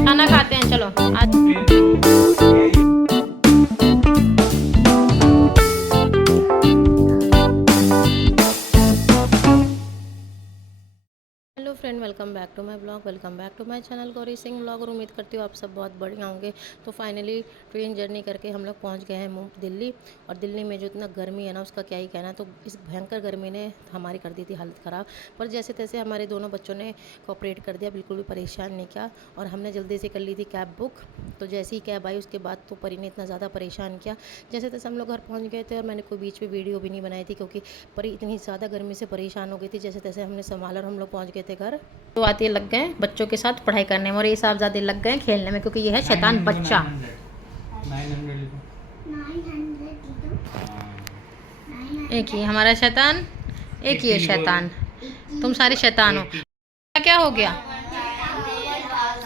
खाना खाते हैं चलो आज। Hello friend, welcome back to my blog, welcome back to my channel Gauri Singh blog. और उम्मीद करती हूँ आप सब बहुत बढ़िया होंगे। तो फाइनली ट्रेन जर्नी करके हम लोग पहुँच गए हैं दिल्ली। और दिल्ली में जो इतना गर्मी है ना, उसका क्या ही कहना। तो इस भयंकर गर्मी ने हमारी कर दी थी हालत ख़राब, पर जैसे तैसे हमारे दोनों बच्चों ने कोऑपरेट कर दिया, बिल्कुल भी परेशान नहीं किया। और हमने जल्दी से कर ली थी कैब बुक। तो जैसे ही कैब आई उसके बाद तो परी ने इतना ज़्यादा परेशान किया। जैसे तैसे हम लोग घर पहुँच गए थे और मैंने कोई बीच में वीडियो भी नहीं बनाई थी, क्योंकि परी इतनी ज़्यादा गर्मी से परेशान हो गई थी। जैसे तैसे हमने संभाला और हम लोग पहुँच गए थे घर। तो आते लग गए बच्चों के साथ पढ़ाई करने में, और ये साहबजादे लग गए खेलने में, क्योंकि ये है शैतान बच्चा। 900 एक ही हमारा शैतान, एक ही है शैतान। तुम सारे शैतान हो। क्या हो गया?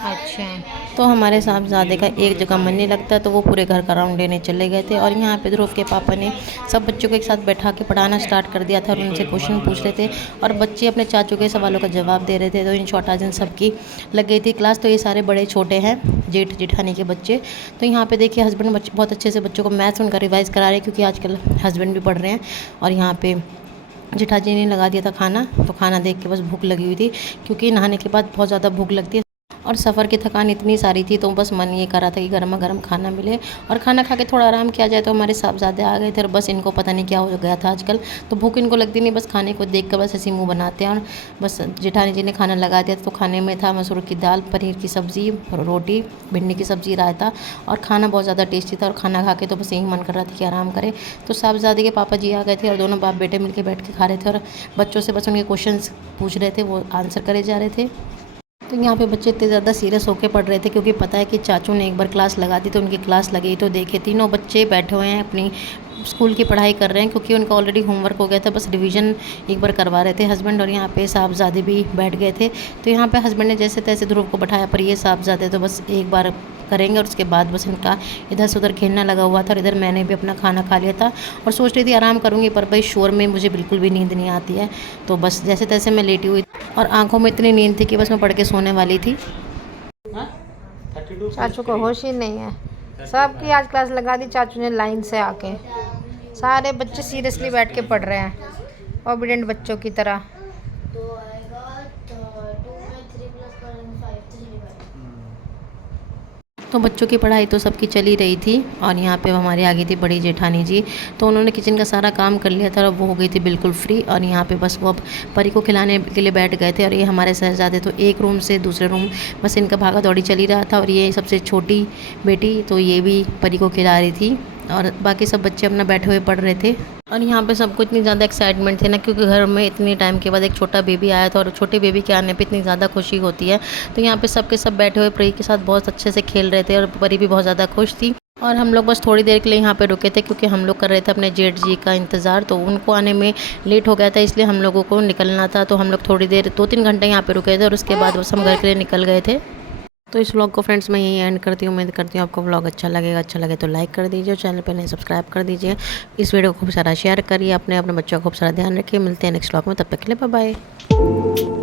अच्छा, तो हमारे साहबजादे का एक जगह मन नहीं लगता, तो वो पूरे घर का राउंड लेने चले गए थे। और यहाँ पे ध्रुव के पापा ने सब बच्चों को एक साथ बैठा के पढ़ाना स्टार्ट कर दिया था और उनसे क्वेश्चन पूछ रहे थे। और बच्चे अपने चाचू के सवालों का जवाब दे रहे थे। तो इन छोटा दिन सबकी लग गई थी क्लास। तो ये सारे बड़े छोटे हैं, जेठ जेठानी के बच्चे। तो यहाँ पे देखिए हस्बैंड बहुत अच्छे से बच्चों को मैथ्स उनका रिवाइज़ करा रहे हैं, क्योंकि आजकल हस्बैंड भी पढ़ रहे हैं। और यहाँ पे जेठाजी ने लगा दिया था खाना। तो खाना देख के बस भूख लगी हुई थी, क्योंकि नहाने के बाद बहुत ज़्यादा भूख लगती है। और सफ़र की थकान इतनी सारी थी, तो बस मन ये कर रहा था कि गर्मा गर्म खाना मिले और खाना खा के थोड़ा आराम किया जाए। तो हमारे साहबजादे आ गए थे और बस इनको पता नहीं क्या हो गया था आजकल। तो भूख इनको लगती नहीं, बस खाने को देख कर बस ऐसे मुँह बनाते हैं। और बस जेठानी जी ने खाना लगा दिया। तो खाने में था मसूर की दाल, पनीर की सब्ज़ी, रोटी, भिंडी की सब्ज़ी, रायता। और खाना बहुत ज़्यादा टेस्टी था। और खाना खा के तो बस यही मन कर रहा था कि आराम करें। तो साहबजादे के पापा जी आ गए थे और दोनों बाप बेटे मिलकर बैठ के खा रहे थे। और बच्चों से बस उनके क्वेश्चन पूछ रहे थे, वो आंसर करे जा रहे थे। तो यहाँ पे बच्चे इतने ज़्यादा सीरियस होकर पढ़ रहे थे, क्योंकि पता है कि चाचू ने एक बार क्लास लगा दी। तो उनकी क्लास लगी तो देखे तीनों बच्चे बैठे हुए हैं, अपनी स्कूल की पढ़ाई कर रहे हैं, क्योंकि उनका ऑलरेडी होमवर्क हो गया था। बस रिवीजन एक बार करवा रहे थे हस्बैंड। और यहाँ पे साहबजादे भी बैठ गए थे। तो यहाँ पे हस्बैंड ने जैसे तैसे ध्रुव को बैठाया, पर ये साहबजादे तो बस एक बार करेंगे और उसके बाद बस इनका इधर से उधर खेलना लगा हुआ था। और इधर मैंने भी अपना खाना खा लिया था और सोच रही थी आराम करूँगी, पर भाई शोर में मुझे बिल्कुल भी नींद नहीं आती है। तो बस जैसे तैसे मैं लेटी हुई और आंखों में इतनी नींद थी कि बस मैं पढ़ के सोने वाली थी। चाचू को होश ही नहीं है। सबकी आज क्लास लगा दी चाचू ने लाइन से आके। सारे बच्चे सीरियसली बैठ के पढ़ रहे हैं, ओबीडेंट बच्चों की तरह। तो बच्चों की पढ़ाई तो सबकी चली रही थी। और यहाँ पे हमारे आ गई थी बड़ी जेठानी जी। तो उन्होंने किचन का सारा काम कर लिया था और वो हो गई थी बिल्कुल फ्री। और यहाँ पे बस वो अब परी को खिलाने के लिए बैठ गए थे। और ये हमारे शहजादे तो एक रूम से दूसरे रूम बस इनका भागा दौड़ी चली रहा था। और ये सबसे छोटी बेटी तो ये भी परी को खिला रही थी, और बाकी सब बच्चे अपना बैठे हुए पढ़ रहे थे। और यहाँ पे सबको इतनी ज़्यादा एक्साइटमेंट थी ना, क्योंकि घर में इतनी टाइम के बाद एक छोटा बेबी आया था। और छोटे बेबी के आने पे इतनी ज़्यादा खुशी होती है। तो यहाँ पे सबके सब बैठे हुए परी के साथ बहुत अच्छे से खेल रहे थे, और परी भी बहुत ज़्यादा खुश थी। और हम लोग बस थोड़ी देर के लिए यहाँ पे रुके थे, क्योंकि हम लोग कर रहे थे अपने जेठ जी का इंतज़ार। तो उनको आने में लेट हो गया था, इसलिए हम लोगों को निकलना था। तो हम लोग थोड़ी देर 2-3 घंटे यहाँ पे रुके थे, और उसके बाद बस हम घर के लिए निकल गए थे। तो इस व्लॉग को फ्रेंड्स मैं यही एंड करती हूँ। उम्मीद करती हूँ आपको व्लॉग अच्छा लगेगा। अच्छा लगे तो लाइक कर दीजिए, चैनल पर नहीं सब्सक्राइब कर दीजिए। इस वीडियो को खूब सारा शेयर करिए, अपने बच्चों का खूब सारा ध्यान रखिए। मिलते हैं नेक्स्ट व्लॉग में, तब तक के लिए बाय बाय।